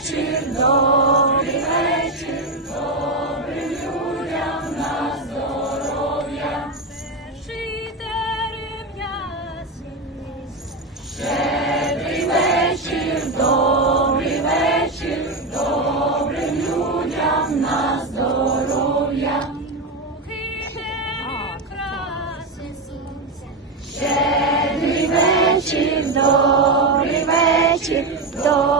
вечір, добрий вечір, добрим людям на здоров'я, шите рів'ясні, щедрий вечір, добрий вечір, добрим людям на здоров'я, щедрий вечір, добрий вечір, добрий